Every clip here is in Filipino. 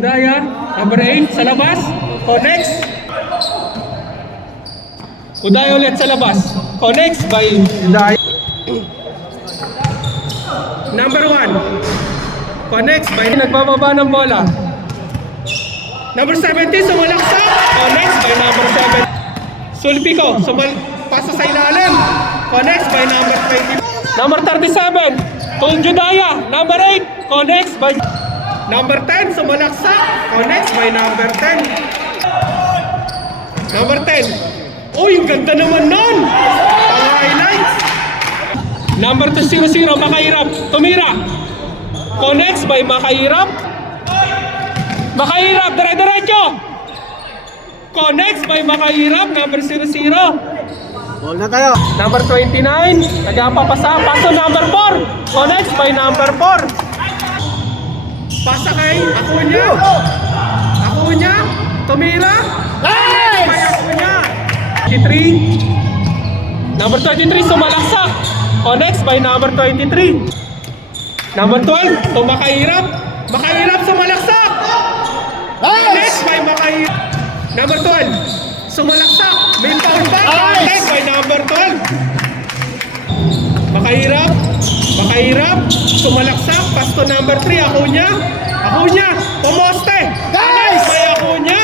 Daya, number 8 sa labas. Connects. Udaya ulit sa labas. Connects by Daya. Number 1. Connects by nagbababa ng bola. Number 17 sumalaksak. Connects by number 7. Sulpico pasa sa ilalim. Connects by number 20. Number 37. Tunjudaya. Number 8. Connects by number 10, sumalaksak. Connects by number 10. Number 10. Uy, ang ganda naman nun! Pang-highlights. Number 200, Makahirap. Tumira. Connects by Makahirap. Makahirap, dire-diretso. Connects by Makahirap. Number 00. Ball na tayo. Number 29. Nagpapasa. Paso number 4. Connects by number 4. Pasa kay Acuña. Acuña. Tumira. Nice! By Acuña. 23. Number 23 sumalaksak. Connects by number 23. Number 12. Makahirap. Makahirap sumalaksak. Connects by Makahirap. Number 12. Sumalaksak. May foul back. Connects by number 12. Makahirap. Makahirap. Sumalaksak. Pasto number 3. Acuña. Acuña. Pomoste. Connects by Acuña.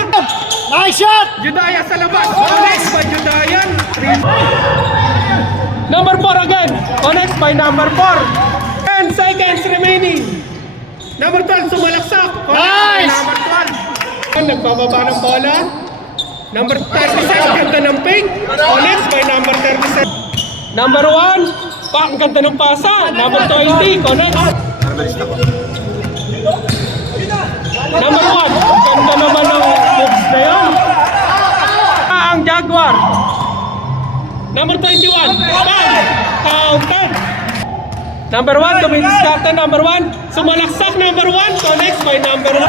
Nice shot! Judaya sa labas. Connects by Judayan. Number 4 again. Connects by number 4. 10 seconds remaining. Number 12 sumalaksak. Connects by number 12. Nagbababa ng bola. Number 37, ganda ng pink. Connects by number 37. Number 1, ang ganda ng pasa. Number 20, connects. Number 1, ang ganda naman ng moves na yun. Ang Jaguar. Number 21, counted. Number 1, dumidiskarte. Number 1, sumalaksak. Number 1, connects by number 1.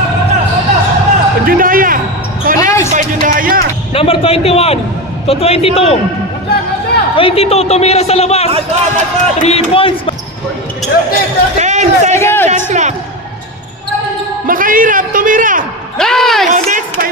Junaya, connects by Junaya. Number 21 to 22. 22, tumira sa labas. 3 points. 10 seconds shot clock. Makahirap, tumira. Nice! Connects by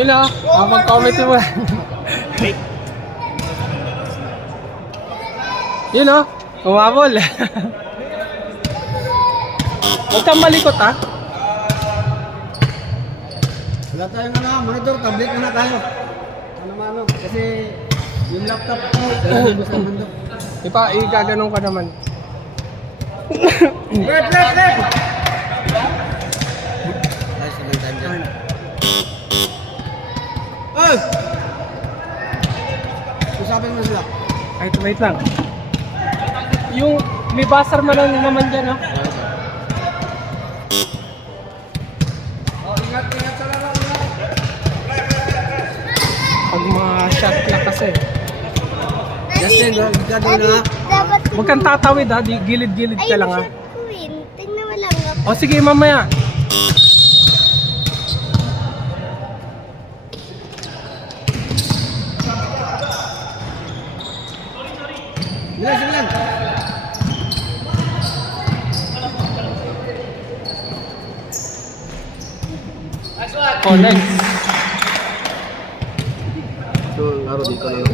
yun o, mag-comment mo. Yun o, kumabol. Huwag kang malikot ha. Wala tayong monitor, tablet muna tayo. Ano, kasi yung laptop ko, sa mundo. Igaganong ka naman. Left! Nice, sabay time dyan. Ay! Usapin mo sila. Wait lang. Yung may basar man lang naman dyan, no? Ingat sa laro. Pag mga shot clock kasi. Justin, gagawin na nga. Huwag kang tatawid ha, di gilid-gilid ka lang ha. Tingnan mo lang ako. O sige, mamaya. Sige lang. Connect. So, laro dito na lang.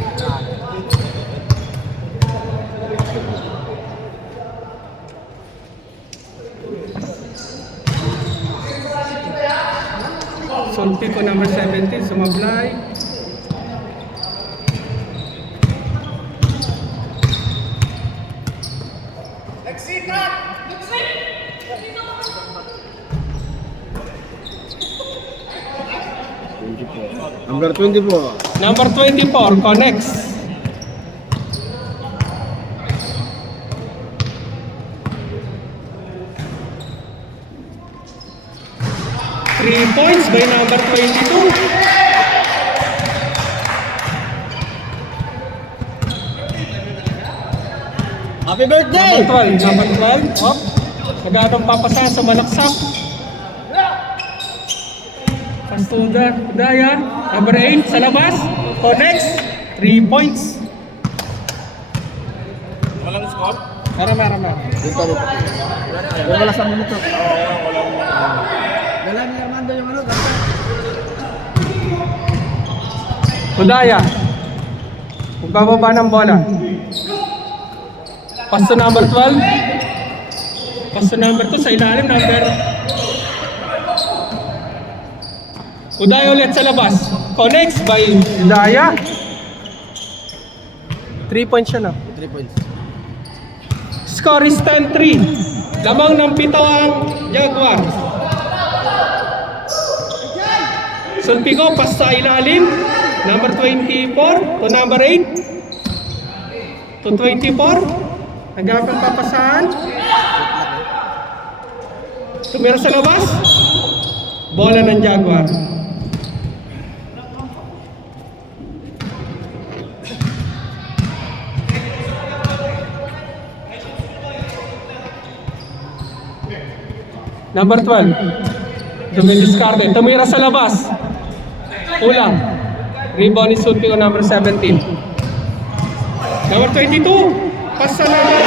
Sulpi ko number 17, sumablay. Number 24. Number 24, connects. Three points by number 22. Happy birthday! Number 12. Op. Nag-anong papasa sa malaksak. Pasto Daya. Number 8 sa labas. Connects. 3 points. Marama. Dito. Wala sa minuto. Wala ni Armando yung ano. Udaya. Magbababa ng bola. Pasto number 12. Pasto number 2 sa ilalim. Number Udaya ulit sa labas. Connects by Udaya. 3 points siya na. 3 points. Score is 10-3. Lamang ng 7 ang Jaguar. Sulpigo, pas sa ilalim. Number 24 to number 8. To 24. Nagapang papasahan. Tumira sa labas. Bola ng Jaguar. Number 12. Dumidiskarte. Tumira sa labas. Ulang. Rebound is Sulpigo number 17. Number 22. Pasa number.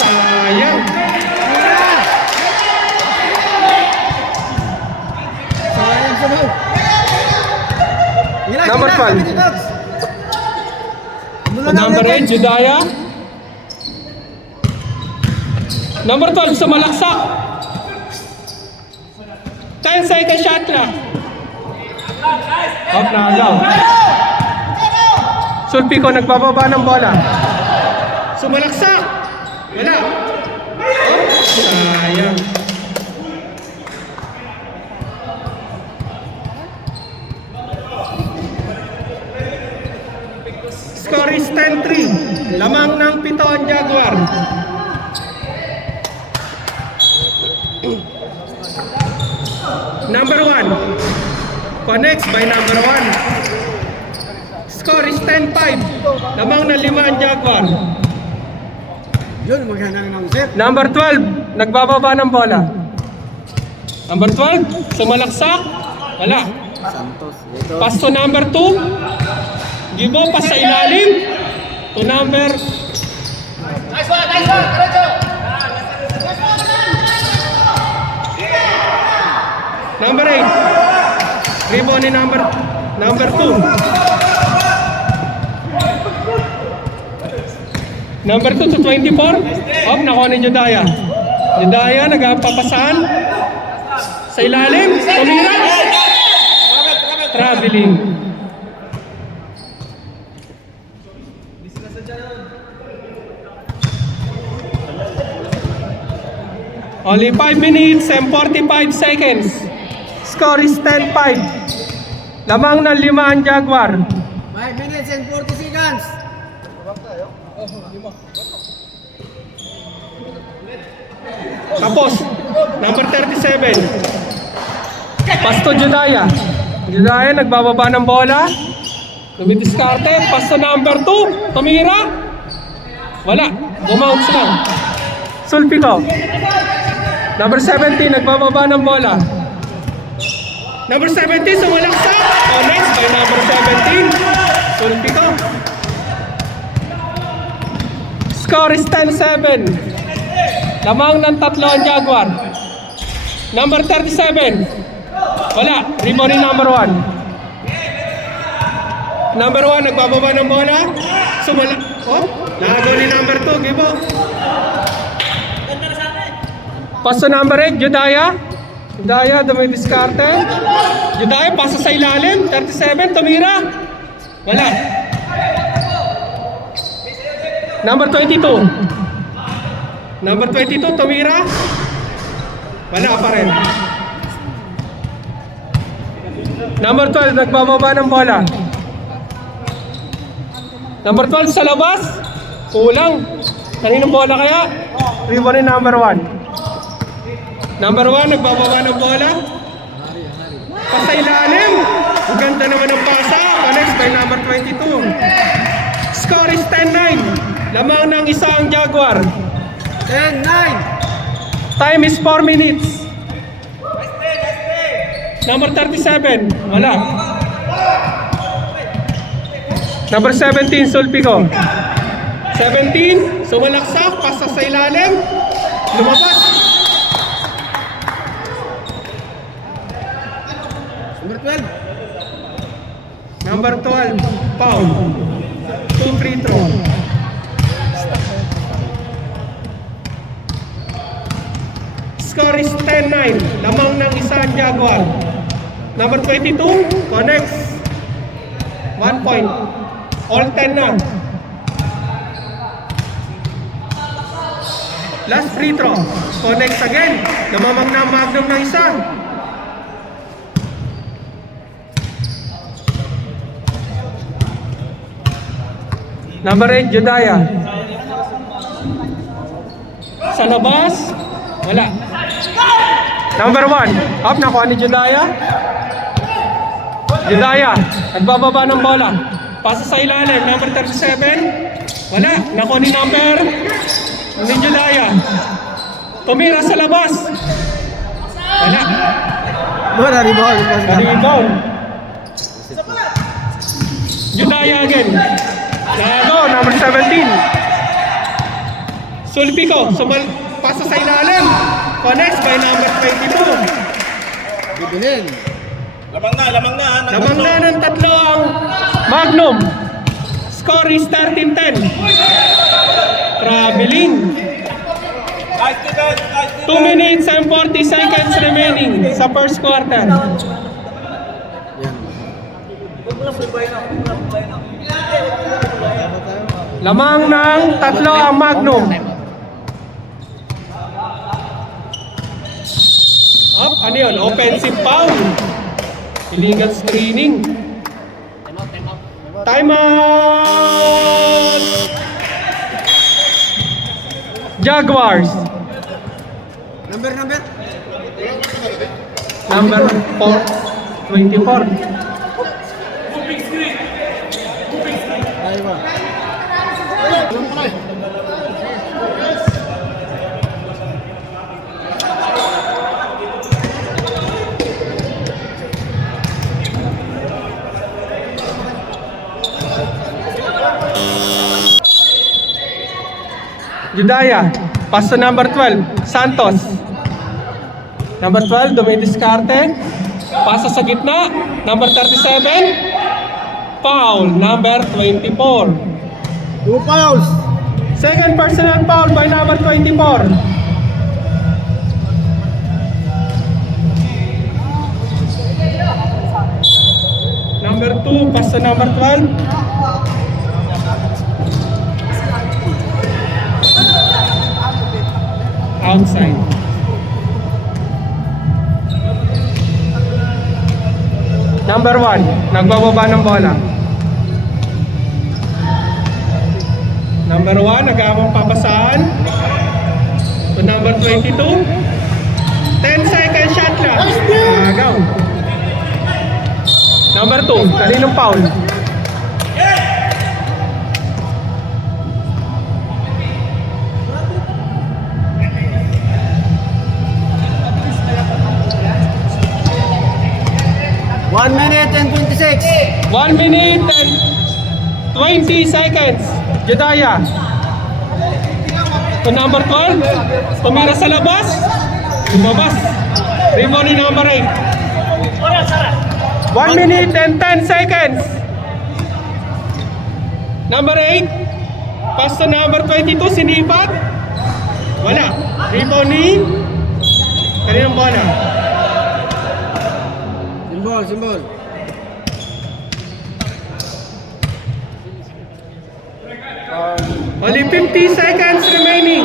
Sayang. Sayang sa ball. Number 12. To number 8, Judaya. Number 12, sumalaksak. 10 second shot clock. Off na agaw. Sulpigo nagbababa ng bola. Sumalaksak. Wala. Oh, sayang. Score is 10-3. Lamang ng 7 ang Jaguar. Number 1. Connects by number 1. Score is 10-5. Lamang ng 5 ang Jaguar. Yun, maghanang ng set. Number 12. Nagbababa ng bola. Number 12. Sumalaksak. Wala. Santos. Dito. Pass to number 2. Gibo pa sa ilalim. To number... Number 8. Rebound ni number 2. Number 2 to 24. Up, nakuha ni Judaya. Judaya, nagpapasahan. Sa ilalim. Tumira. Traveling. Only 5 minutes and 45 seconds. Score is 10-5. Lamang ng 5 ang Jaguar. 5 minutes and 40 seconds. Tapos, number 37. Pasto Judaya. Judaya nagbababa ng bola. Tumidiskarte. Pasto number 2. Tumira. Wala. Bumounce lang. Sulpigo. Number 17. Nagbababa ng bola. Number 17. Sumalaksak. Connects by number 17. Sulpigo. Score is 10-7. Lamang ng 3 ang Jaguar. Number 37. Wala. Rebound ni number 1. Number 1 nagbababa ng bola. Oh, lagaw ni number 2. Gibo. Paso number 8. Judaya. Judaya dumidiskarte. Judaya pasa sa ilalim. 37. Tumira. Wala. Number 22. Number 22, tumira. Wala pa rin. Number 12, nagbababa ng bola. Number 12 sa labas. Kulang. Kaninong bola kaya? Rebound ni number 1. Number 1, nagbababa ng bola. Pasa ilalim. Ang ganda naman ng pasa. Connects by number 22. Score is 10-9. Lamang ng isang Jaguar. 10-9. Time is 4 minutes. Number 37, wala. Number 17, Sulpico. 17, sumalaksak, pasa sa ilalim, lumabas. Number 12. Number 12, foul. 2 free throw. Score is 10-9. Lamang ng isa ang Jaguar. Number 22, connects. 1 point. All 10 na. Last free throw. Connects again. Namamang na ang Magnum ng isa. Number 8, Judaya. Sa labas, wala. Number 1, up, nakuha ni Judaya. Judaya, nagbababa ng bola. Pasa sa ilalim, number 37. Wala, nakuha ni number ni Judaya. Tumira sa labas. Wala. Bola, rebound. Rebound. Judaya again. Lago, number 17. Sulpico, pasa sa ilalim. Connects by number 22. Bibilin. Lamang na. Lamang na ng tatlo ang Magnum. Score is 13-10. Traveling. 2 minutes and 40 seconds remaining sa first quarter. Lamang ng tatlo ang Magnum. Up, ano yun? Offensive foul. Illegal screening. Time out! Jaguars. Number. Number 24. Ayaw ba? Judaya, pass to number 12, Santos. Number 12, dumidiskarte. Pasa sa gitna, number 37. Foul, number 24. 2 fouls. Second personal foul by number 24. Number 2, pass to number 12. Outside. Number 1, nagbababa ng bola. Number 1, nag-aamang papasaan. To number 22. 10 seconds shot lang. Agaw. Number 2, kaninong foul? One minute and 26. 1 minute and 20 seconds. Jedaya. To number 12. Tumira sa labas. Lumabas. Rebound ni number 8. 1 minute and 10 seconds. Number 8. Pass to number 22. Sinipat. Wala. Rebound ni kaninang bola. Symbol. Only 50 seconds remaining.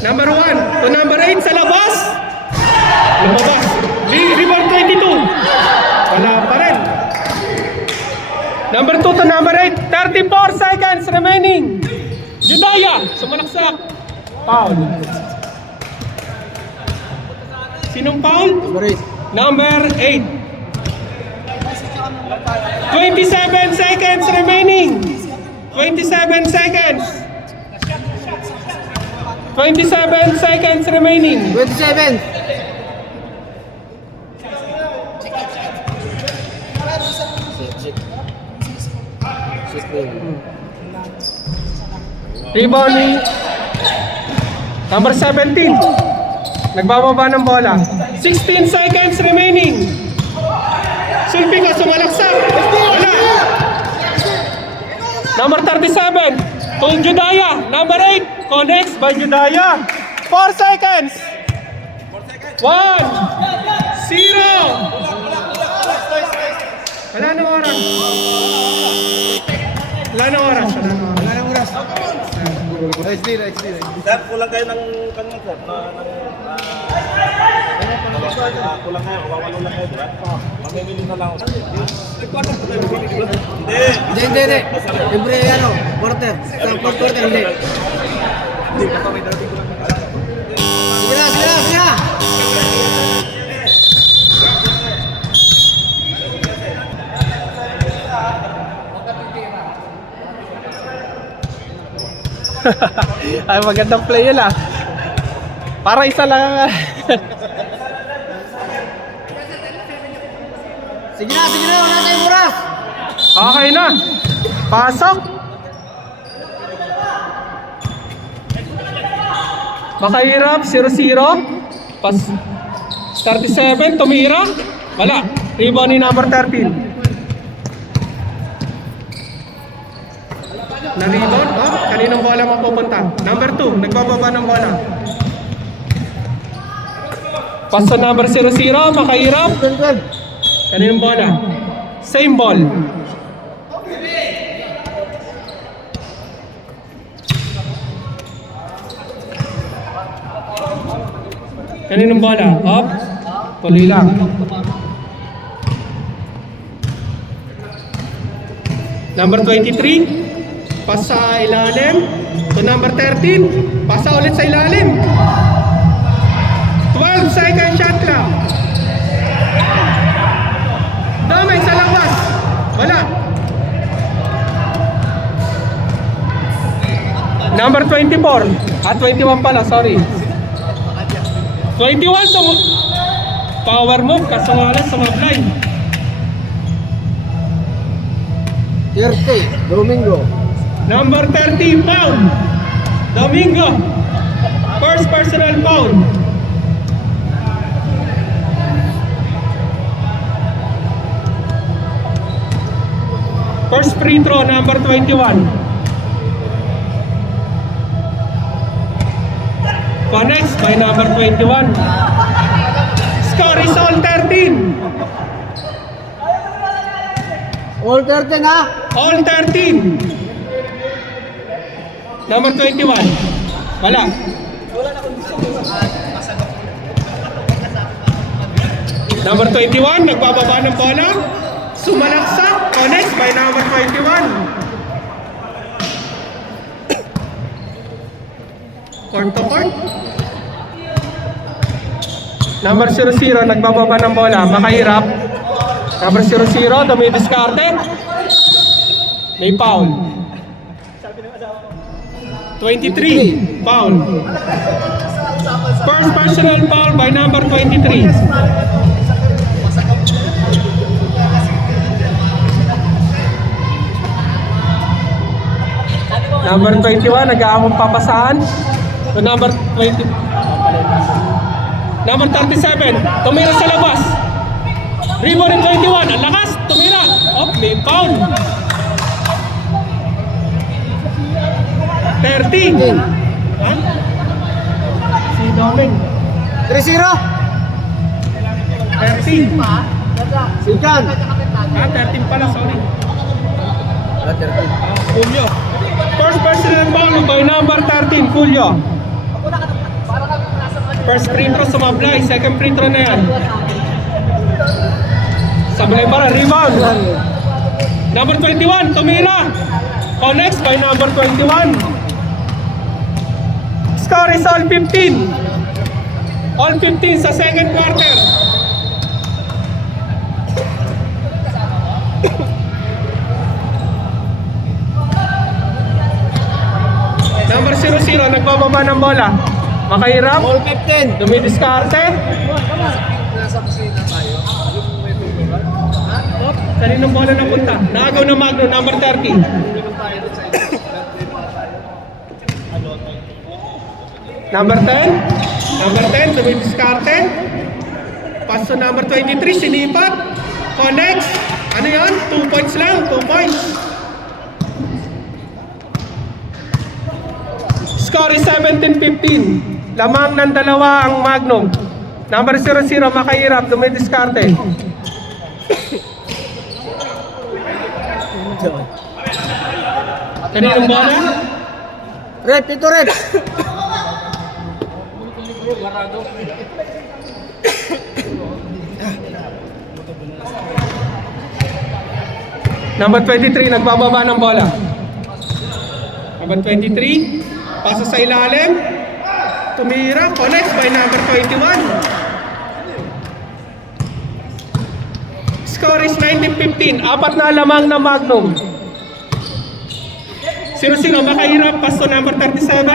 Number 1 to number 8 sa labas. Lumabas. Rebound 22. Wala pa rin. Number 2 to number 8. 34 seconds remaining. Judaya. Sumalaksak. Foul. Sinong foul? Number 8. Number 8. 27 seconds remaining. 27 seconds. 27 seconds remaining. 27. Rebound ni number 17. Nagbababa ng bola. 16 seconds remaining. Sulpiga sumalaksak. Wala. Number 37. Tung Judaya. Number 8. Connects by Judaya. 4 seconds. 1. 0. Wala na oras. Wala na oras. Wala nang oras. Sir, kulang kayo ng kanyang sir. Kulang kayo, wawalo lang kayo, diba? Mamimili na lang ako. Hindi. Hindi. Siyempre, quarter. Sa fourth quarter, hindi. Sige na. Ay, magandang play yun ah. Para isa lang. Sige na. Wala tayong oras. Okay na. Pasok. Makahirap, 0-0. Pas 37, tumira. Wala. Rebound ni number 13. Na-rebound? Kaninong bola mapupunta? Number 2, nagbababa ng bola. Pass sa number 0-0, makahirap. Kaninong bola? Same ball. Kaninong bola? Up. Tuloy lang. Number 23. Pass sa ilalim. To number 13. Pasa ulit sa ilalim. 12 second shot lang. Damay sa labas. Wala. Number 24. 21 pala, sorry. 21 power move, kaso nga lang sumablay. 30. Domingo. Number 30, foul. Domingo. First personal foul. First free throw, number 21. Connects by number 21. Score is all 13. All 13 ha? All 13. Number 21. Wala. Number 21, nagbababa ng bola. Sumalaksak. Connects by number 21. Court to court. Number 00, nagbababa ng bola. Makahirap. Number 00, dumidiskarte. May foul. 23, foul. First personal foul by number 23. Number 21, nag-aamong papasaan. So number 20. Number 37, tumira sa labas. Rebound ng 21, ang lakas, tumira. Oh, may foul. 13. Ha? Si Domin. 3-0. 13. Sinkan. 13 pala, sorry. 13. Julio. First personal foul by number 13, Julio. First free throw sumablay, second free throw na yan. Sablay para, rebound. Number 21, tumira. Connects by number 21. Score is all 15. All 15 sa second quarter. Number 00, nagbababa nagbababa ng bola? Makahiram? Ball 15. Dumidiskarte? Nasa kusina tayo. Yung may tutulan. Kaninong bola napunta? Naagaw ng Magno, number 30. Number 10? Number 10, dumidiskarte. Pass to number 23, sinipat. Connects. Ano yan? 2 points lang, 2 points. Score is 17-15. Lamang ng dalawa ang Magnum. Number 00, Makahirap, dumidiskarte. Kaninong bola? Rep, ito rep. Number 23, nagbababa ng bola. Number 23, pasa sa ilalim. Tumira, connects by number 21. Score is 19-15. Apat na lamang na Magnum. 0-0, Makahirap, pass to number 37.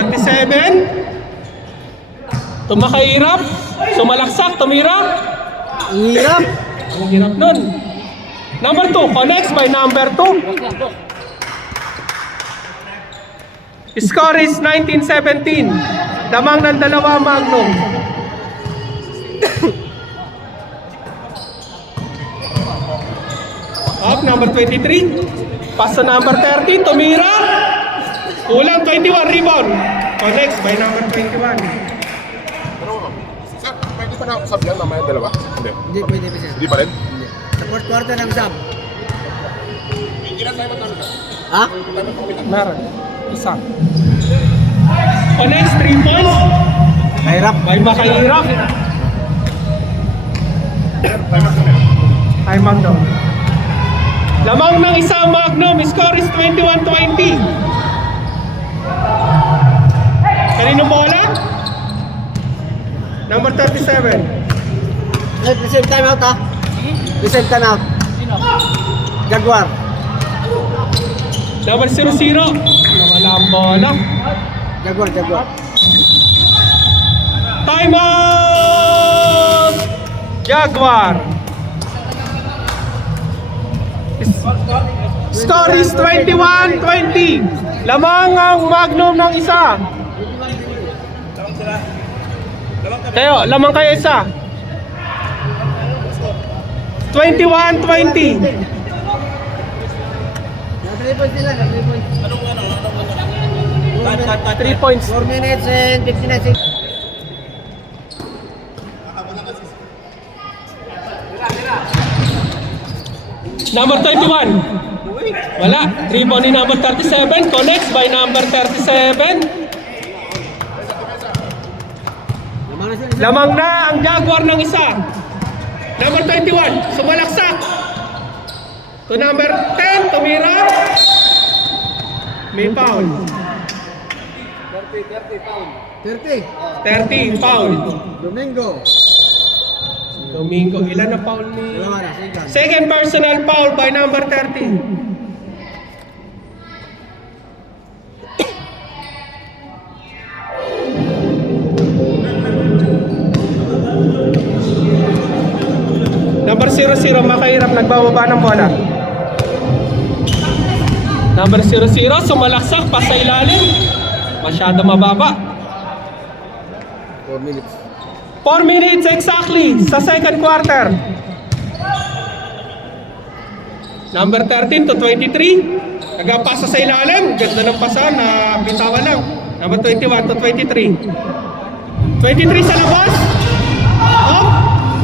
37. Tumakahirap, sumalaksak, tumira. Hirap. Ang hirap nun. Number 2, connects by number 2. Score is 19-17. Lamang ng dalawa Magnum. Up, number 23. Pass to number 30, tumira. Kulang 21, rebound. Connects by number 21. Sir, pwede pa na sub yan mamaya dalawa? Hindi. Hindi pwede pa siya. Hindi pa rin? Sa fourth quarter ng sub. Ilan tayo matalo ka? Ha? Meron. Isa. Connects, 3 points. Mahirap. By Makahirap. Ay, Magnum. Lamang ng isang Magnum, score is 21-20. Kaninong bola? Number 37. Rep, receive time out ha. Receive time out. Jaguar. Number 00. Nawala ang bola. Jaguar, Jaguar. Time out! Jaguar. Score is 21-20. Lamang ang Magnum ng isa. Kayo, lamang kayo isa. 21-20. Na 3 points nila, na 3 points. 3 points. 4 minutes and 59 seconds. Number 21. Wala. Rebound ni number 37. Connects by number 37. Lamang na ang Jaguar ng isa. Number 21. Sumalaksak. To number 10. Tumira. May foul. 30. 30. Foul. Domingo. Domingo. Ilan na foul ni... Dalawa na, second. Second personal foul by number 30. Number 00, Makahirap, nagbababa ng bola. Number 00, sumalaksak, pa sa ilalim. Masyado mababa. 4 minutes. 4 minutes exactly sa second quarter. Number 13 to 23. Nagpasa sa ilalim. Ganda ng pasa na bitawan lang. Number 21 to 23. 23 sa labas. Off.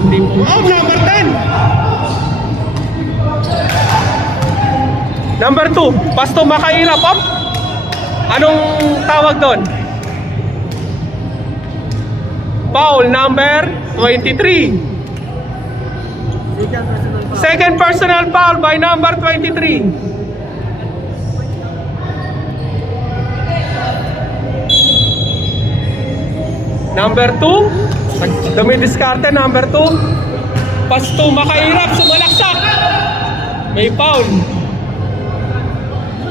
Hindi po. Off, number 10. Number 2. Pasto Makahirap. Off. Anong tawag doon? Foul number 23. Second personal foul by number 23. Number 2. Dumidiskarte, number 2. Pass to Makahirap, sumalaksak. May foul.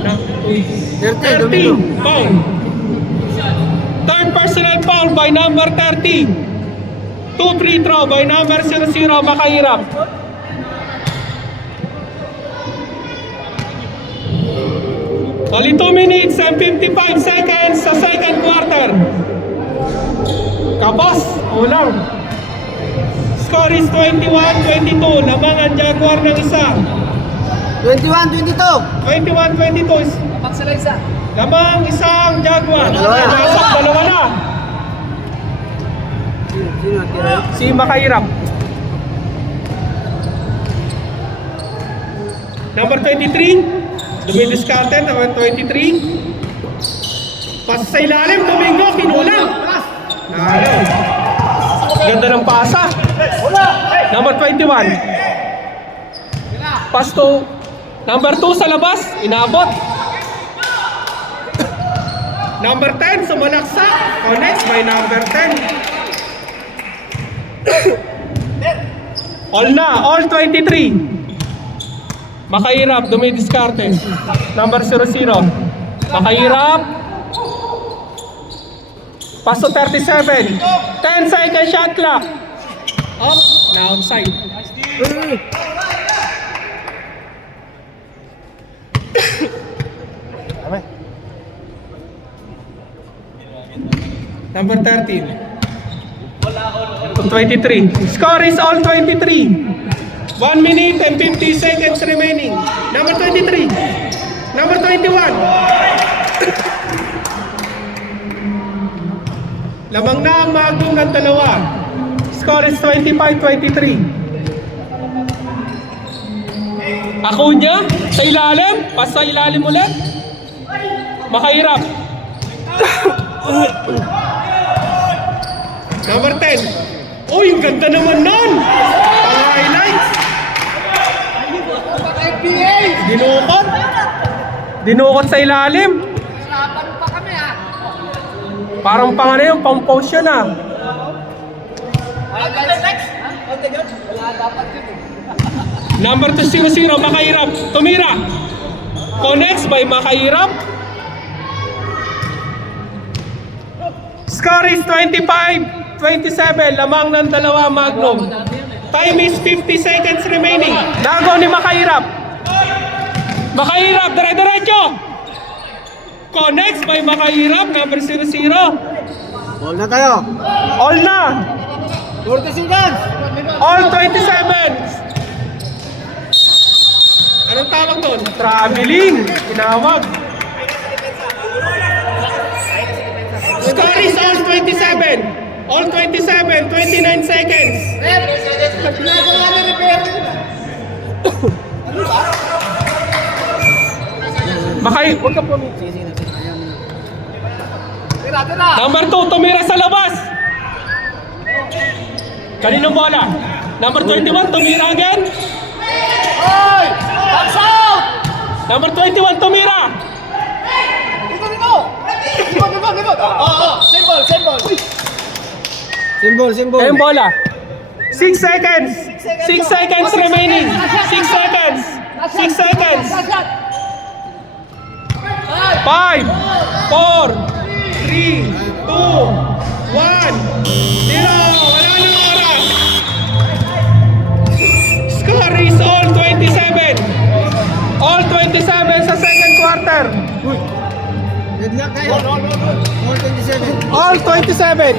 30, 30. Domingo. Foul. Third personal foul by number 30. 2 free throw by number 00, Makahirap. Only 2 minutes and 55 seconds sa second quarter. Kapos, ulang. Score is 21-22. Lamang ang Jaguar ng isa. 21-22. 21-22. Lamang isang Jaguar. Nasok, dalawa na. Sino tira? Si Makahirap. Number 23. Dumidiskarte, number 23. Pas sa ilalim, Domingo, kinulang. Ayaw. Ganda ng pasa. Number 21. Pass to number 2 sa labas, inabot. Number 10, sumalaksak. Connects by number 10. All na, all 23. Makahirap, dumidiskarte. Number 00. Makahirap. Pass to 37. 10 second shot clock. Up, na outside. Number 13. 23. Score is all 23. 1 minute and 50 seconds remaining. Number 23. Number 21. Lamang na ang magong ng dalawa. Score is 25-23. Acuna sa ilalim. Pas sa ilalim ulit. Makahirap. Number 10. Uy, ang ganda naman nun. Pang-highlights. Dinukot. Dinukot sa ilalim. Parang pang ano yung pang-post yun ah. Number 200, Makahirap. Tumira. Connects by Makahirap. Score is 25-27. Lamang ng dalawa Magnum. Time is 50 seconds remaining. Nagaw ni Makahirap. Makahirap, dire-diretso. Connects by Makahirap, number 00. Ball na tayo. All na. 40 seconds. All 27. Anong tawag doon? Traveling. Tinawag. Score is all 27. All 27, 29 seconds. Huwag ka po. Number 2, tumira sa labas. Kaninong bola? Number 21, tumira again. Number 21, tumira. Symbol. Ayun bola. 6 seconds. 6 seconds remaining. 6 seconds. 6 seconds. 5, 4, 3, 2, 1. Zero. Wala na oras. Score is all 27. All 27 sa second quarter. Deadlock tayo. All 27. All 27.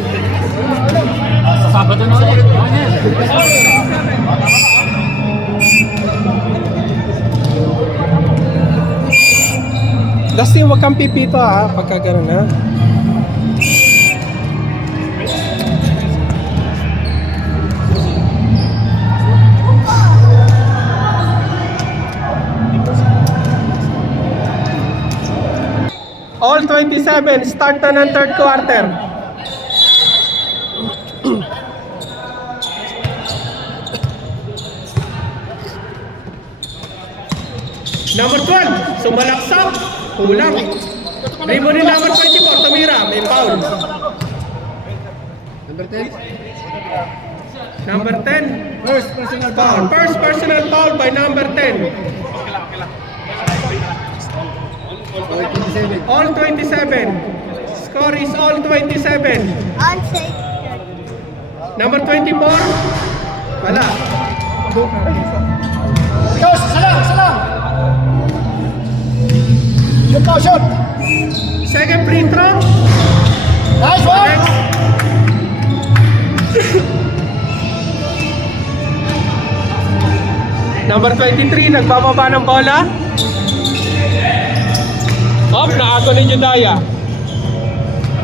Dusty, huwag kang pipito ha, pagka gano'n ha. All 27, start na ng third quarter. Number 12, sumalaksak, kulang. Rebound ni number 24, tumira, may foul. Number 10. Number 10, First personal foul. foul. First personal foul by number 10. All 27. All 27. Score is all 27. Onside. Number 24. Wala. Ikaw, salang! Shoot po, shoot! Second free throw. Nice one! Next. Number 23, nagbababa ng bola. Hop, naago ni Judaya.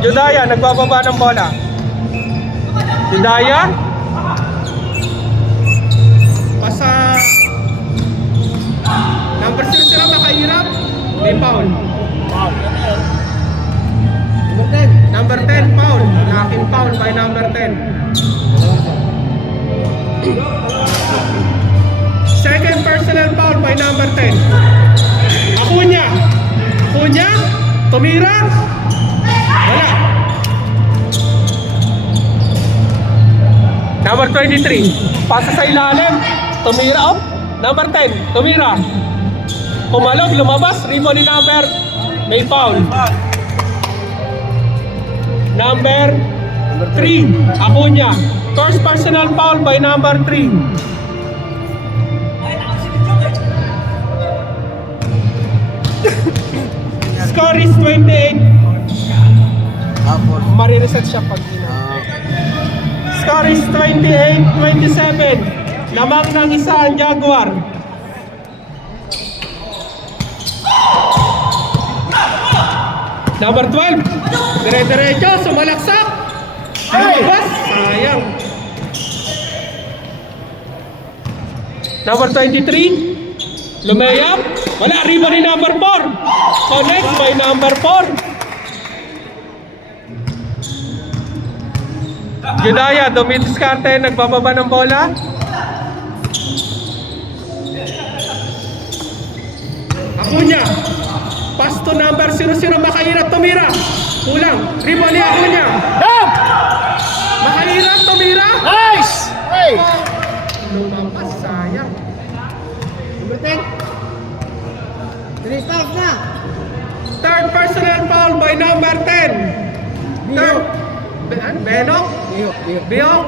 Judaya, nagbababa ng bola. Judaya. Pasa. Number 0 makahirap. May foul. Number 10, foul. Laking foul by number 10. Second personal foul by number 10. Acuña. Tumira. Wala. Number 23. Pasa sa ilalim. Tumira up. Number 10. Tumira. Pumalog, lumabas. Rebound ni number. May foul. Number 3. Acuña. First personal foul by number 3. Score is 28. Marireset siya pag Score is 28-27. Lamang ng isa ang Jaguar. Number 12. Dire-diretso, sumalaksak. Lumabas. Sayang. Number 23. Lumayap. Wala, rebound ni number 4. Connect by number 4. Judaya, dumidiskarte, nagbababa ng bola. Acuña. Pass to number 00, makahirap, tumira. Kulang. Rebound ni Acuña. Makahirap, tumira. Nice! Hey! Lumabas, sayang. Number 10. 3 stars na. Third personal foul by number 10. Third. Benok. Biok.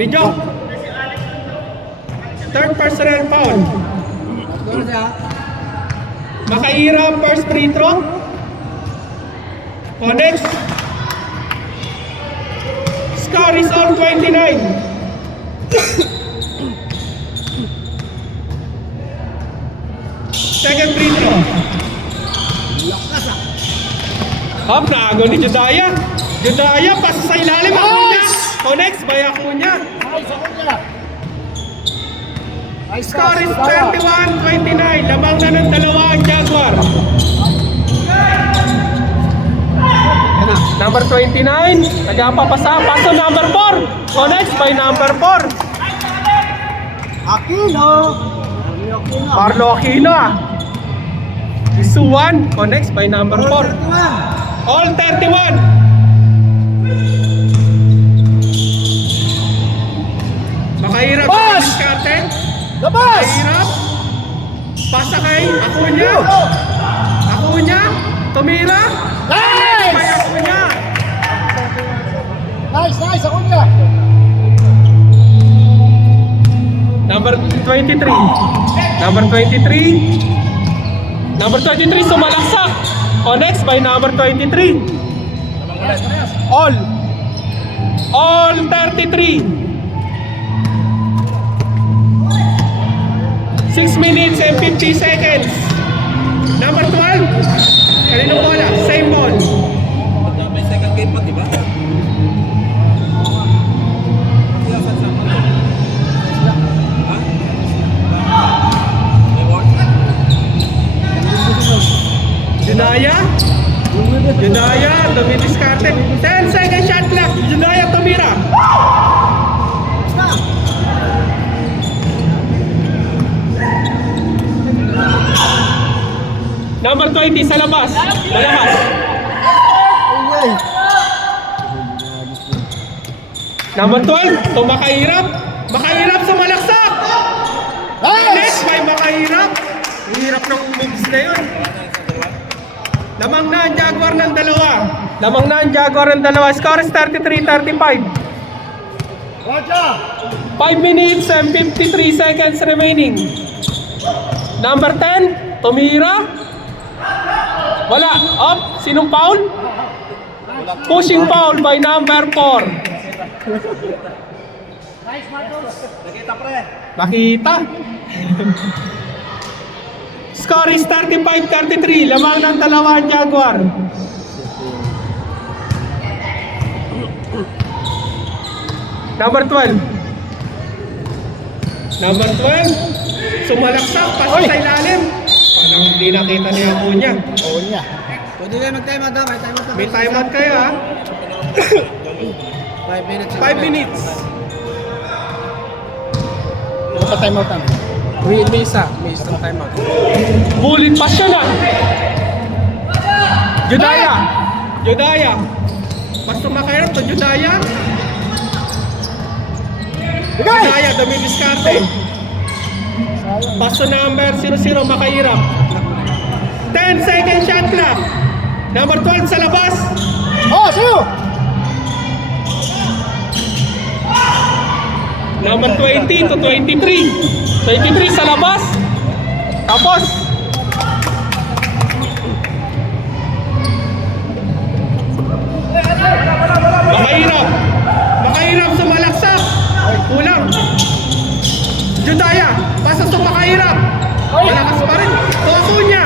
Bijok. Third personal foul. Doon siya. Makaira first free throw. Connects. Score is all 29. Second free throw. Lakas ah. Hop, naago ni Judaya. Judaya, pasa sa ilalim. Acuña. Connects by Acuña. Nice ako niya. Nice Score is 31-29. Lamang na ng dalawa ang Jaguar. Number 29. Nagpapasa. Paso number 4. Connects by number 4. Aquino. Marlo Aquino. Isuan. Connects by number 4. All 31. Makahirap sa diskarte. Labas! Mahirap. Pasa kay Acuña. Acuña. Tumira. May Nice! Acuña. Nice, nice ako niya. Number 23. Number 23. Number 23 sumalaksak. Connects by number 23. All 33. 6 minutes and 50 seconds. Number 12. Kanino bola? Same ball. May second game pa, di ba? Judaya. Judaya, dumidiskarte. 10 second shot left. Judaya tumira. Number 20 sa labas. Malabas. Ay, Number 12, tumakahirap. Makahirap sa malaksak. Next nice! by makahirap. Hirap ng moves na yun. Lamang na ang Jaguar ng dalawa. Lamang na ang Jaguar ng dalawa. Score is 33-35. 5 minutes and 53 seconds remaining. Number 10, tumira. Wala. Up. Sinong foul? Pushing foul by number 4. Nakita pre. Nakita. Score is 35-33. Lamang ng dalawa ang Jaguar. Number 12. Number 12. Sumalaksak. Pasok sa ilalim. Parang hindi nakita niya ang niya. Oo niya. Pwede kayo mag-time out daw. May time out. May timeout kayo ha. 5 minutes. 5 minutes. Ano pa time out namin? May isang timeout. Bullet pass siya na. Judaya. Mas tumakayat to Judaya. Judaya, dami diskarte. Paso number 00, Makahirap. 10 second shot clock. Number 12 sa labas. Oh, sa'yo! Number 20 to 23. 23 sa labas. Tapos Makahirap sumalaksak. Kulang. Judaya, pasok sa Makahirap. Malakas pa rin. Acuña.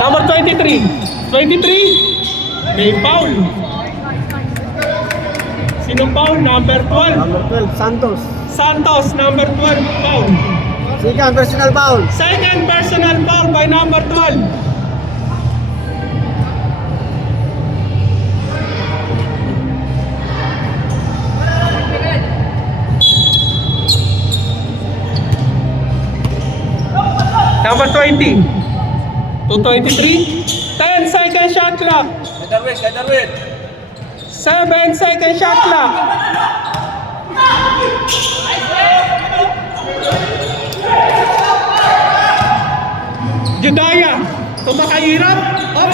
Number 23. 23. May foul. Sinong foul? Number 12. Number 12, Santos. Santos, number 12 foul. Second personal foul. Second personal foul by number 12. Number 20 to 23. 10 second shot clock. Kay Darwin. 7 second shot clock. Judaya, tumakahirap. Up.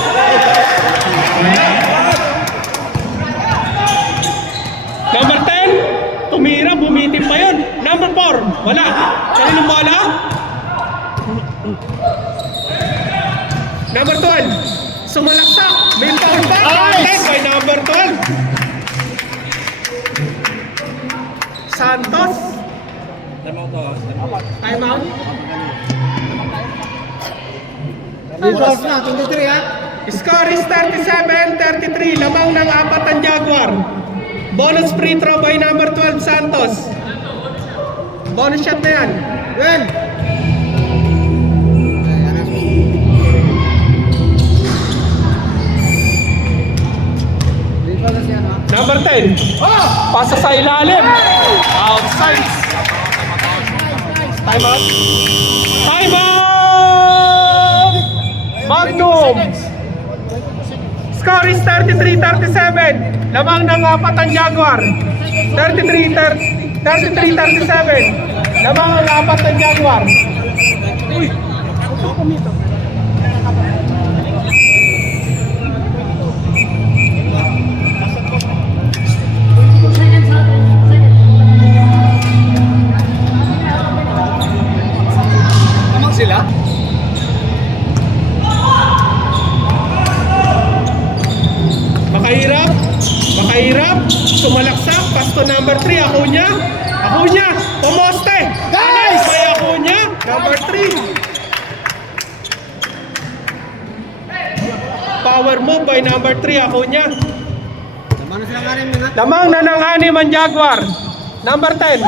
Number 10, tumira, bumitin pa yun. Number 4, wala. Kaninong bola? Number 12, sumalaksak. May foul back. Counted by number 12. Santos. Time out to. Time out. Oras na, 23 ha? Score is 37-33. Lamang ng apat ang Jaguar. Bonus free throw by number 12, Santos. Bonus shot na yan. Well. Number 10. Pasa sa ilalim. Outside. Time out. Time out! Magnum. Score is 33-37. Lamang ng apat ang Jaguar. 33-37. Lamang ang apat ang Jaguar. Uy. Sila? Makahirap, sumalaksak, pasto number 3, Acuña, pumoste, guys! May Acuña, number 3. Power move by number 3, Acuña. Lamang na silang anim na. Lamang na ng anim ang Jaguar. Number 10.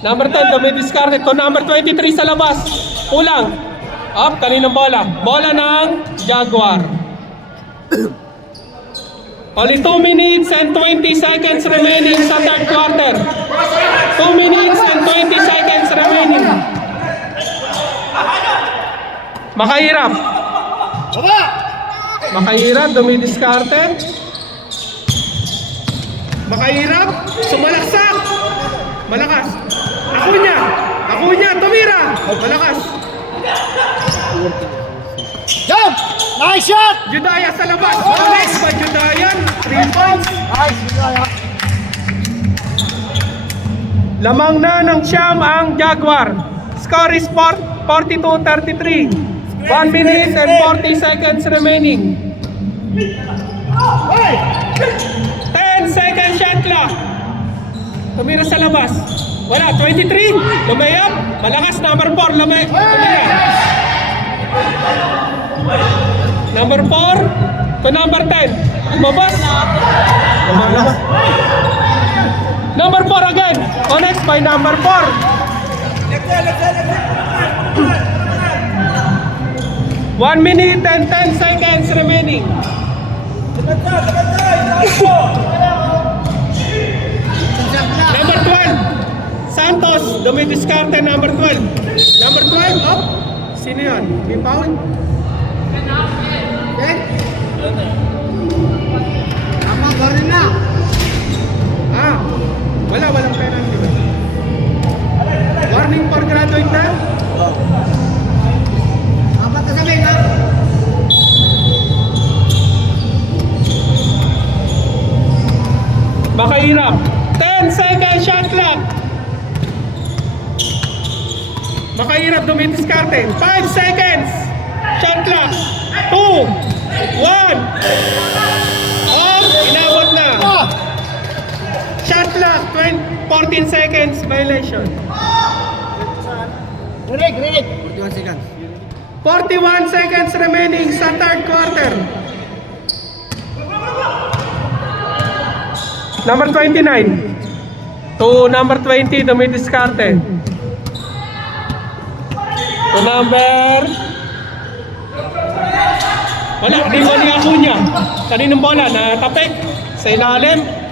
Number 10, dumidiskarte to. Number 23 sa labas. Kulang. Up, kaninong bola? Bola ng Jaguar. Only 2 minutes and 20 seconds remaining sa third quarter. 2 minutes and 20 seconds remaining. Makahirap. Makahirap, dumidiskarte. Makahirap, sumalaksak. Malakas. Acuña, tumira. Malakas. Jump! Nice shot! Judaya sa labas. Nice ba Judayan? 3 points. Nice, Judaya. Lamang na ng siyam ang Jaguar. Score is 42-33. 1 minute and 40 seconds remaining. 10 second shot clock. Tumira sa labas. Wala, 23. Lumayap. Malakas, number 4. Lumayap. Number 4 to number 10. Lumabas. Lumalabas. Number 4 again. Connects by number 4. 1 minute and 10 seconds remaining. Number 12. Santos, dumidiskarte number 12. Number 12, up. Sino yan? May foul? Okay. Tama, gawin na. Walang penalty ba? Warning for graduate na? Apat na sabihin, ha? Makahirap. 10 second shot clock. Makahirap, dumidiskarte. 5 seconds. Shot clock. 2, 1. Oh, inabot na. Shot clock. 14 seconds violation. Rinig. 41 seconds. 41 seconds remaining sa third quarter. Number 29 to number 20, dumidiskarte. To number... Wala, di mo ni Acuña. Kaninong bola? Natapik sa ilalim.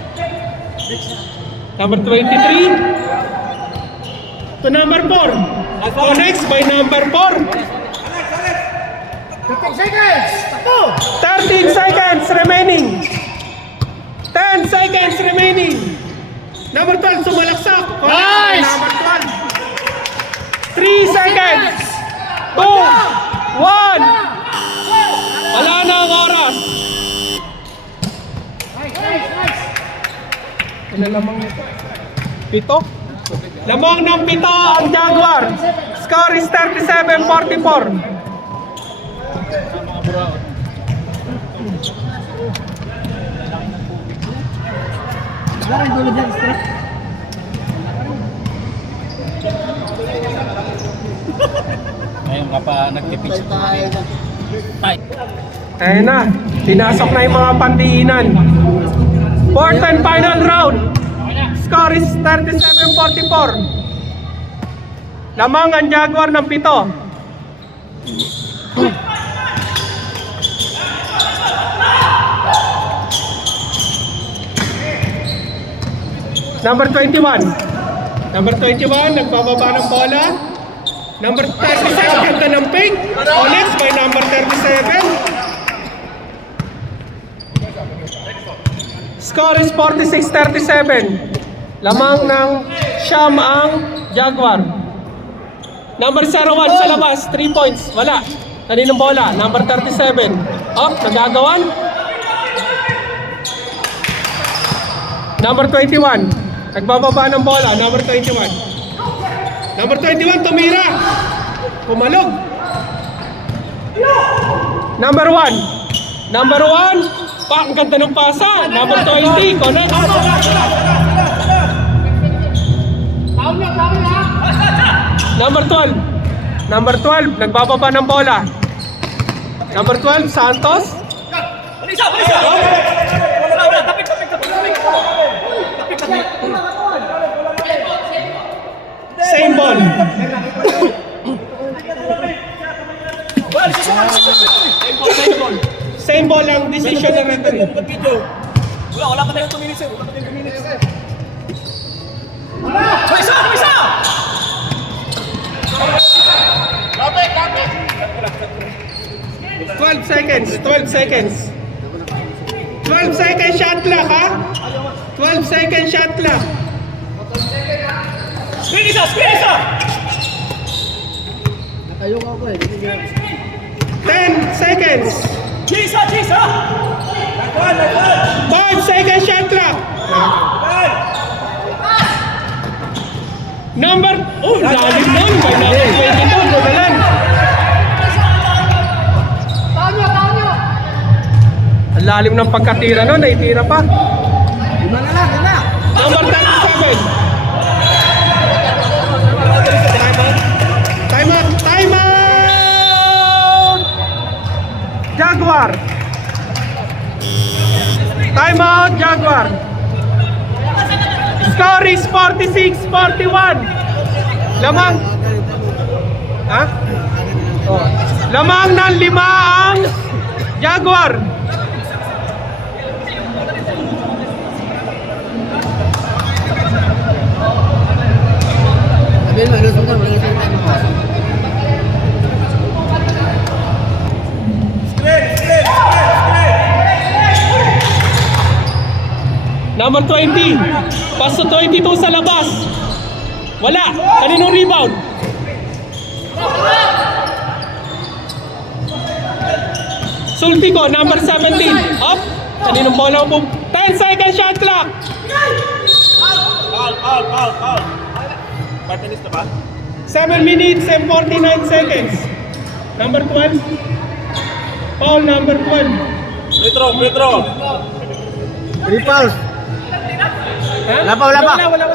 Number 23 to number 4. Connects by number 4. 15 seconds! 13 seconds remaining. 10 seconds remaining. Number 12, sumalaksak. Nice! Number 12. 3 seconds. 2, 1. Wala na ang oras. Nice! Ano lamang nito? 7? Lamang ng 7 ang Jaguar. Score is 37-44. Wala rin gulod yan, straight. Ngayon ka pa nagtipid sa Ayun na, pinasok na yung mga pandiinan. Fourth and final round. Score is 37-44. Lamang ang Jaguar ng 7. Number 21. Number 21, nagbababa ng bola. Number 36, ganda ng pink. Connects by number 37. Score is 46-37. Lamang ng siyam ang Jaguar. Number 01 sa labas, 3 points. Wala. Kaninong bola? Number 37. Up, nagagawan. Number 21. Nagbababa ng bola. Number 21. Number 21, tumira. Pumalog. Number 1. Number 1. Ang ganda ng pasa. Number 20. Connect. Number 12. Number 12. Nagbababa ng bola. Number 12, Santos. Same ball. Same ball ang decision ng referee. Wala ka tayong 2 minutes eh. Wala ka tayong 2 minutes eh. 12 seconds. 12 seconds. 12 second shot clock, ha? 12 second shot clock. Screen isa! Natayo ka ako eh. 10 seconds. Chisa! 5 seconds shot clock. Number, lalim nun. May number 22, Novelan. Ang lalim ng pagkatira nun, naitira pa. Lima na lang, lima. Number 37. Time out! Time out! Jaguar! Time out, Jaguar! Score is 46-41. Lamang. Ha? Oh. Lamang ng 5 ang Jaguar. Sabihin mo, ilusog na, walang isang time ako. Number 20. Pass to 22 sa labas. Wala. Kaninong rebound? Sulpico, number 17. Up. Kaninong bola mo? 10 seconds shot clock. Foul. 5 minutes na ba? 7 minutes and 49 seconds. Number 12. Foul number 12. Free throw. Three fouls. Ha? Wala pa. Wala.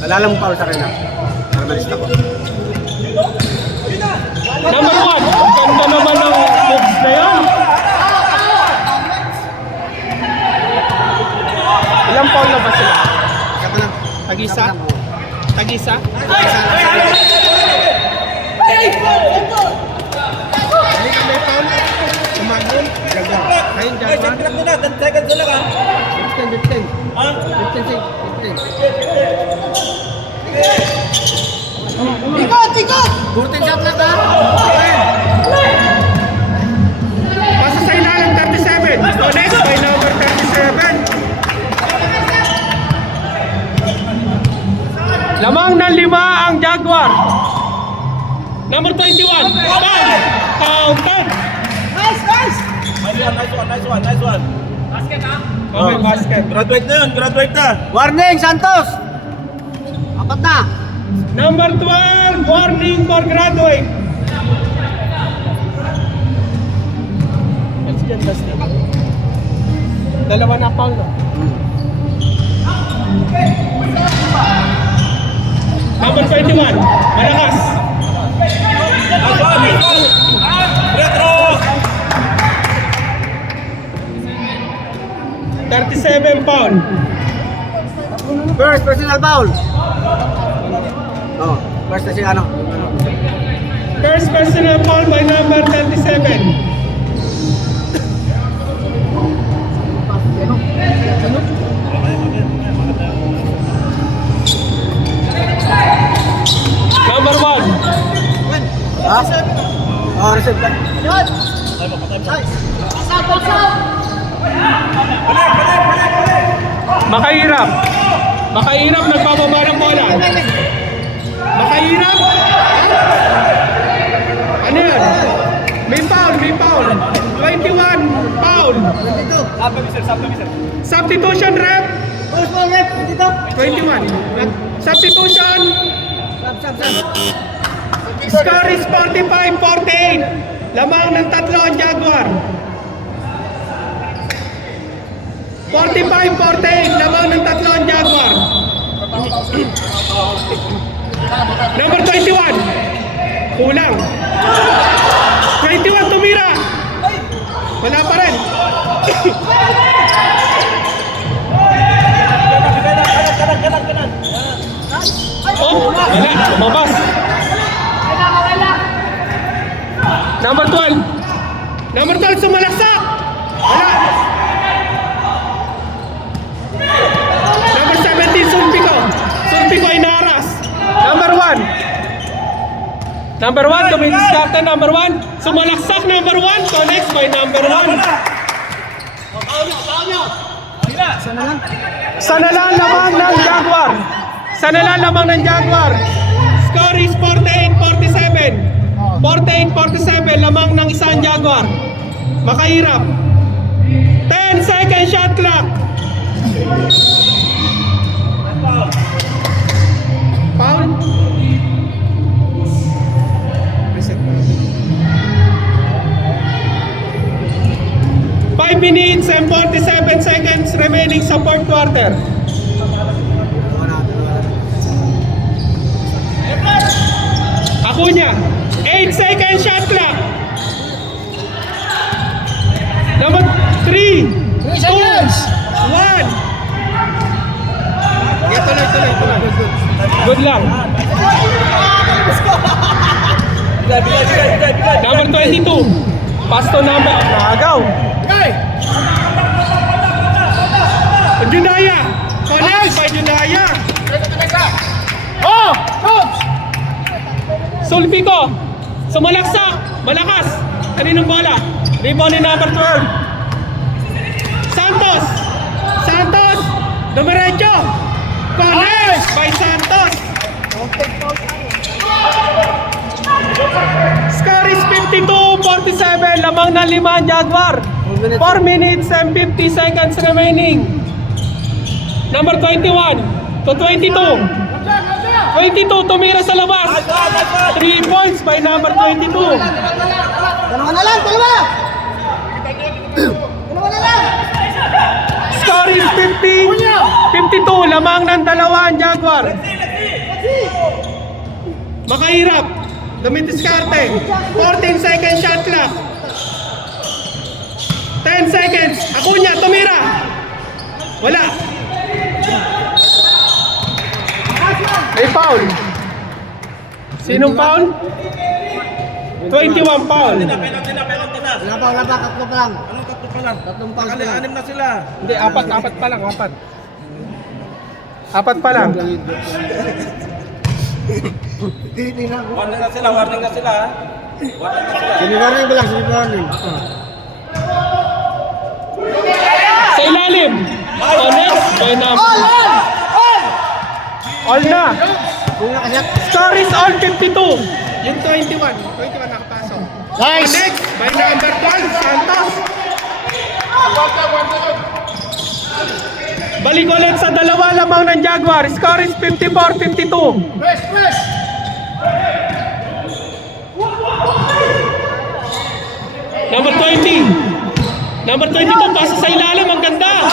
Alala mo foul sa akin, ha? Para malista ko. Number 1. Ganda naman ng moves na yan. Ilang foul na ba sila? Isa pa lang. Tag-isa? Tag-isa? Hindi ka may foul? Umagol? Jaguar. Ayun, Jaguar. 10 seconds na lang ha. 15. Ha? 15. Tikot! 14 shot lang, ha? Pasa sa ilalim, 37. So next by number 37. Lamang ng 5 ang Jaguar. Number 21. Foul. Counted. Nice one. Okay, basket. Graduate na. Warning, Santos! Apat na. Number 12. Warning for graduate. Let's get basket. Dalawa na foul. No? Number 21. Malakas. Free throw. 37 foul. First personal foul. Oh, first na siya, ano? First personal foul by number 37. Number 1. Ha? Oh, receive ka. Makahirap. Makahirap, nagpababa ng bola. Makahirap. Ano yan? May foul. 21 foul. Substitution rep. Post ball rep, dito. 21. Substitution. Score is 45-48. Lamang ng 3 ang Jaguar. 45-48. Lamang ng 3 ang Jaguar. Number 21. Kulang. 21 tumira. Wala pa rin. Oh, wala. Lumabas. Number 12. Number 12 sumalaksak. Wala. Number 17 Sulpico. Sulpico ay naras. Number 1. Number 1 dumidiskarte. Number 1 sumalaksak. Number 1 connects by number 1. Sana lang lamang ng Jaguar. Sa nalalamang ng Jaguar. Score is 48-47. 48-47, lamang ng isang Jaguar. Makahirap. 10 second shot clock. Foul. 5 minutes and 47 seconds remaining sa fourth quarter. Acuña, 8 second shot clock. Number 3, 2, 1. Yeah, tuloy. Good lang. Number 22. Pass to number. Nagaw. Junaya. Connect by Junaya. Oh! Coach! Sulpico. Sumalaksak. Malakas. Kaninong bola? Rebound ni number 12. Santos. Dumiretso. Connect by Santos. Score is 52-47. Lamang ng 5 Jaguar. 4 minutes and 50 seconds remaining. Number 21 to 22. 22 tumira sa labas. 3 points by number 22. Dalawa na lang. Score is 50-52. Lamang ng 2 Jaguar. Makahirap. Dumidiskarte. 14 second shot clock. 10 seconds. Acuña, tumira. Wala. May foul. Sinong foul? 21 foul. Penalty na. Wala pa, tatlo pa lang. Anong tatlo pa lang? Tatlong fouls pa lang. Anim na sila. Hindi, apat pa lang. Apat pa lang. Tinitingnan ko. Warning na sila. Warning na sila. Siniwarning ba lang, siniwarning. Sa ilalim. Connect by number. All na. Kung nakasyat. Score is all 52. Yung 21 nakapasok. Nice! Connect by number 12, Santos. Balik ulit sa 2 lamang ng Jaguar. Score is 54-52. Number 20. Number 22, pasa sa ilalim. Ang ganda.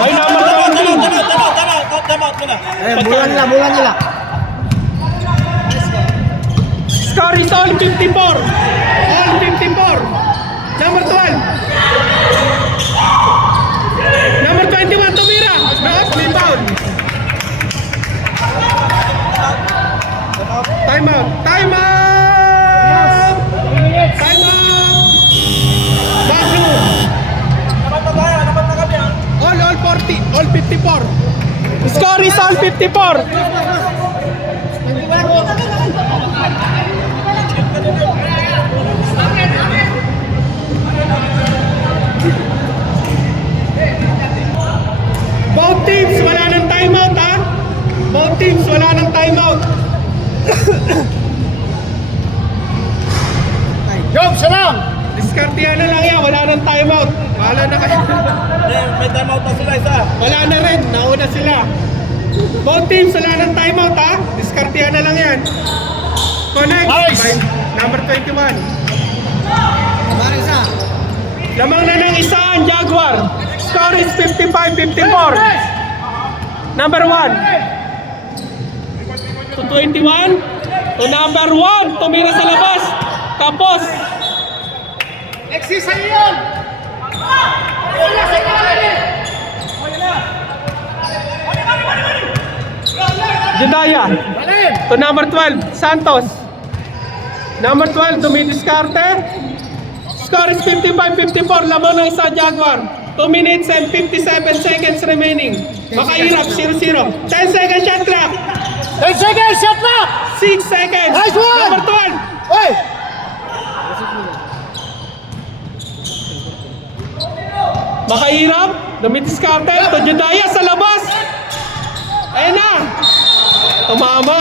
By number 20. Tama muna. Bulan nila. Score is all 54. All 54. Number 12. Number 21, tumira. No, rebound. Time out. Backroom. Dapat na kami. All 40. All 54. Score is all 54. Both teams wala ng timeout ha. Both teams wala ng timeout. Job, salam! Diskartihan na lang yan, wala ng timeout. Wala na kayo. May timeout na sila isa. Wala na rin, nauna sila. Both teams wala ng timeout ha. Diskartihan na lang yan. Connect Nice. by number 21. Marisa. Lamang na ng isa ang Jaguar. Score is 55-54. Number 1 to 21 to number 1. Tumira sa labas. Kapos. Jedaya to number 12. Santos. Number 12 dumidiskarte. Score is 55-54. Lamang ng isa Jaguar. 2 minutes and 57 seconds remaining. Makahirap, 0-0. 10 seconds shot clock. 10 seconds, shot clock! 6 seconds. Nice one! Number 12. Hey! Makahirap. Dumidiskarte. To Jedaya sa labas. Ayan na. Tumama.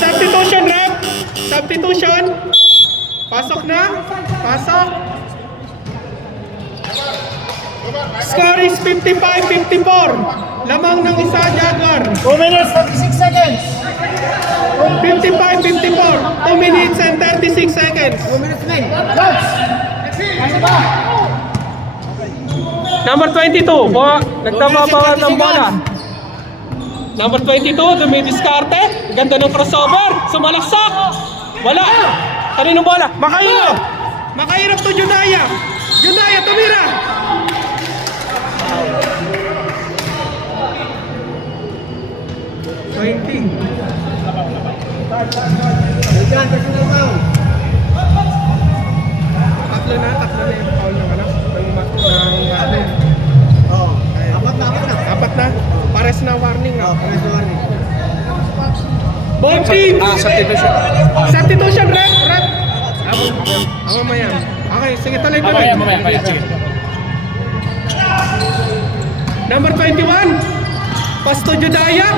Substitution, rep. Substitution. Pasok na. Pasok. Score is 55-54. Lamang ng isa, Jaguar. 2 minutes, 36 seconds. 55-54. 2 minutes and 36 seconds. 2 minutes, men. Guys! Ano ba? Number 22, nagtababawan ng bola. Number 22, dumidiskarte. Ganda ng crossover. Sumalaksak. Wala. Kaninong bola? Makahirap. Makahirap to Junaya. Junaya, tumira. Nagkilan, personal foul. Tatlo na yung foul ng ano? Oo. Apat na. Apat na. Pares na warning. Oo, pares na warning. Both teams. Substitution. Substitution, rep. Mamaya. Okay, sige, tuloy. Mamaya. Sige. Number 21, Pasto Judaya.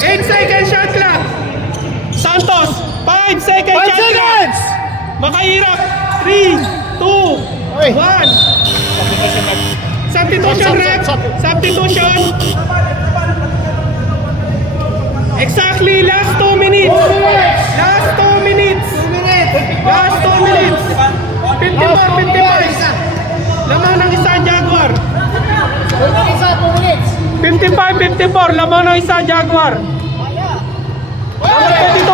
8 seconds shot clock. Santos, 5 seconds shot clock. Makahirap. 3, 2, 1. Substitution, rep. Substitution. Exactly, last 2 minutes. Last 2 minutes. 54-55. Lamang ng isa, Jaguar. 55-54, lamang ng isa, Jaguar. Number 22.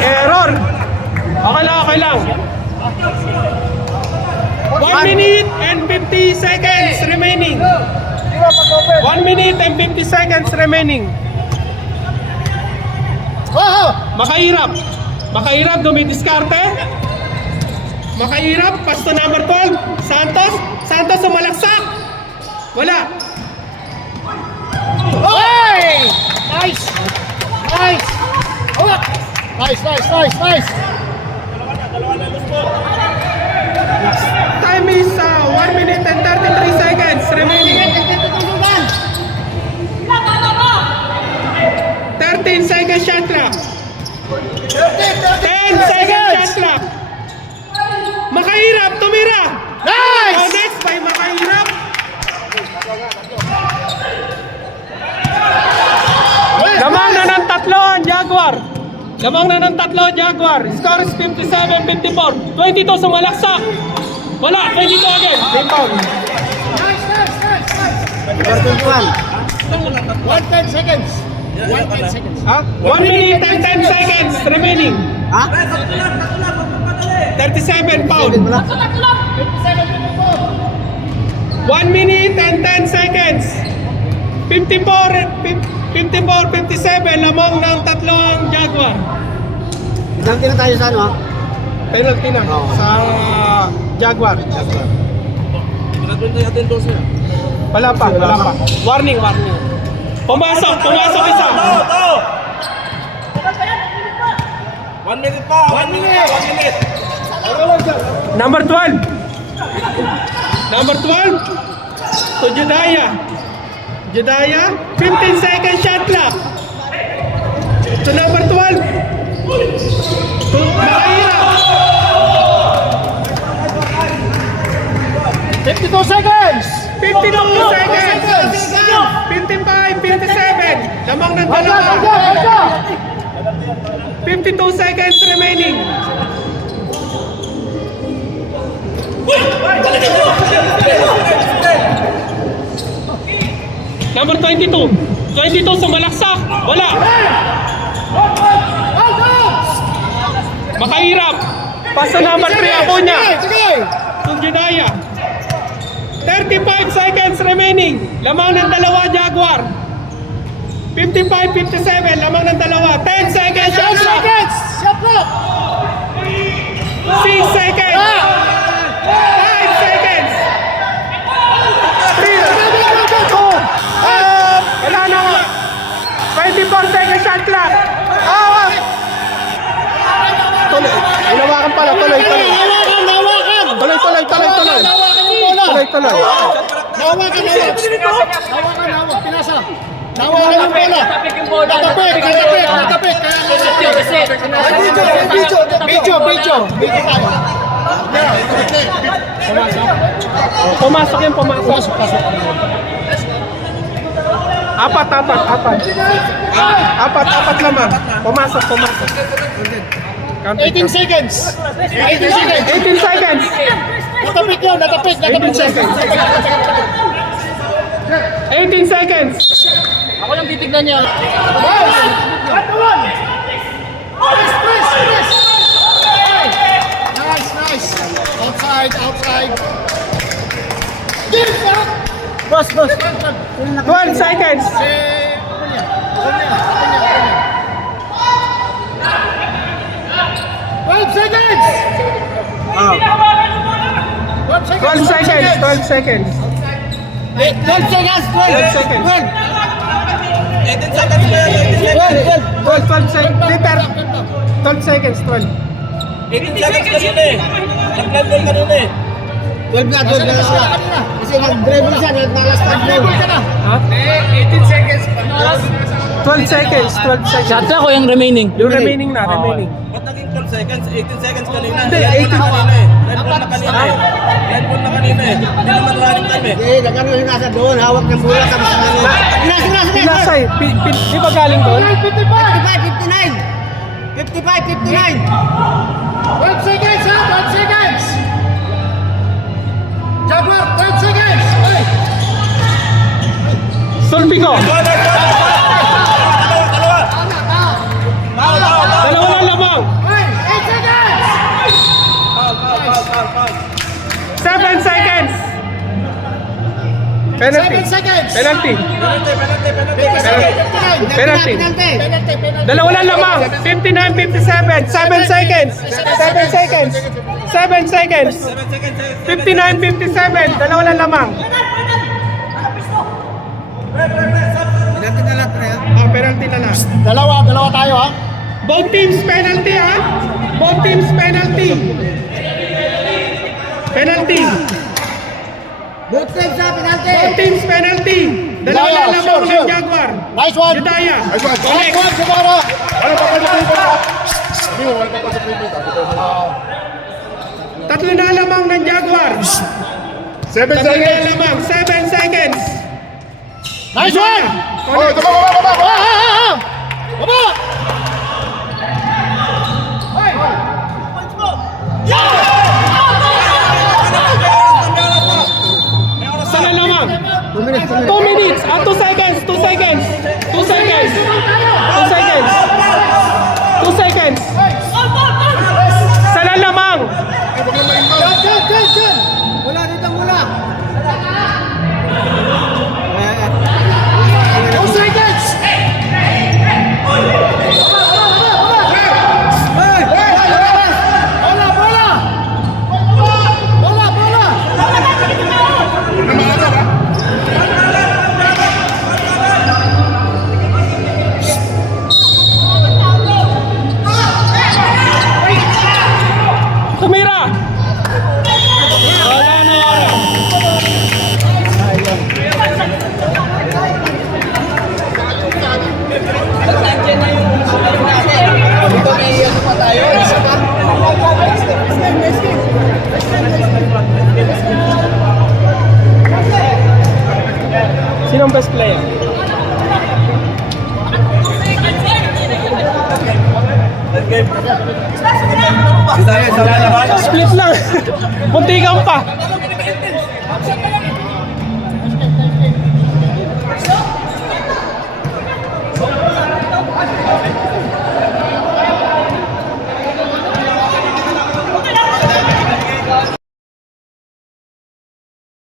Error. Okay lang. 1 minute and 50 seconds remaining. 1 minute and 50 seconds remaining. Makahirap, dumidiskarte. Makahirap, pasto number 12. Santos sumalaksak. Wala. Nice! Time is 1 minute and 33 seconds remaining. 13 seconds shot clock. 10 seconds shot clock. Makahirap, tumira. Nice! Next by Makahirap. Lamang na ng tatlo ang Jaguar. Score is 57-54. 22 sumalaksak. Wala, 22 again. Same foul. Number 21. 110 seconds. 110 seconds. 1 minute and 10 seconds remaining. 37 foul. 1 minute and 10 seconds. 54-57, lamang ng tatlong Jaguar. Penalty na tayo sa ano, ha? Penalty na sa Jaguar. Wala pa. Warning. Pumasok isa. 1 minute pa. 1 minute. Number 12 to Judaya, 15 seconds shot clock. To number 12 to Makahirap. 52 seconds! 52 seconds. 55-57. Lamang ng dalawa. 52 seconds remaining. Number 22 sumalaksak. Wala. Makahirap. Pasa number 3 ako niya. Tunjinaya. 35 seconds remaining. Lamang ng dalawa, Jaguar. 55-57. Lamang ng dalawa. 10 seconds. Shot clock. 6 seconds. 5 seconds. 3. Wala na. 24 seconds shot clock. Tuloy. Inawakan pala. Tuloy. Nawa ka, nawa. Nawa ka, nawa. Pinasa. Nawa ka yung bola. Natapik. Video tayo. Pumasok yan, pumasok. Pasok. Apat lamang. Pumasok. 18 seconds. 18 seconds. Natapik. 18 seconds. Ako lang titignan niya. Nice. Outside. 12 seconds. 12 seconds. 12 seconds. 12 seconds. 18 seconds kanina eh. Nag-live goal kanina eh. 12 na. Kasi nag-dribble siya, nag-last dribble. Ha? 18 seconds. 12 seconds. Shot na ko yung remaining. Yung remaining na, remaining. Ba't naging 12 seconds? 18 seconds kanina. Hindi, Yan 18 goal na kanina eh. Yan goal na kanina eh. Hindi naman running time eh. Eh, nag-ano yung nasa doon, hawak ng bola sa mga ano. Pinasay. Di ba galing doon? 55. 12 seconds. 12 seconds. Jaguar, 12 seconds. Sulpico. Dalawa. Dalawa na lamang. 8 seconds. Foul. 7 seconds. Penalty. 7 seconds. Penalty. Penalty. Dalawa na lamang. 59-57. 7 seconds. 59-57. Dalawa na lamang. Penalty na lang. Dalawa tayo ha. Both teams penalty ha. Both teams penalty. Both teams sa penalty. Both teams penalty. Dalawa na lamang ng Jaguar. Nice one. Judaya. Nice one, Siguro. Tatlo na lamang ng Jaguar. 7 Tatlo na lamang. 7 seconds. Nice one. Baba. Sana lamang. 2 minutes. 2 minutes. 2 seconds. 2 seconds. 2 seconds. 2 seconds. 2 seconds. Sana lamang. Jan. Mula dito, mula. 2 seconds. Bola. Tumira. Wala na oras. Sinong best player? Sa lalaban. Split lang. Muntikan pa.